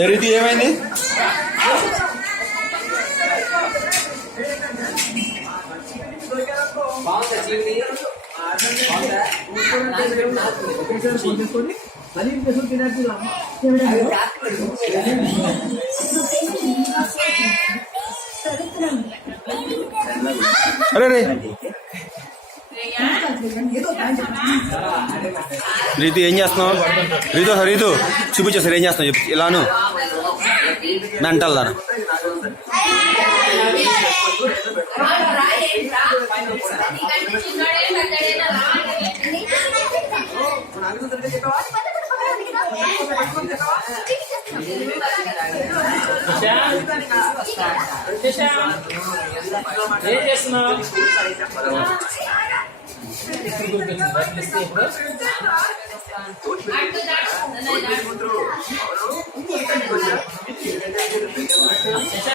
రీతి ఏమైంది? అరే రే రీతు ఏం చేస్తున్నావు? రీతు చూపించేసారు ఏం చేస్తున్నావు చెప్పు. ఇలాను మెంటల్ దాను ఏం చేస్తున్నావు?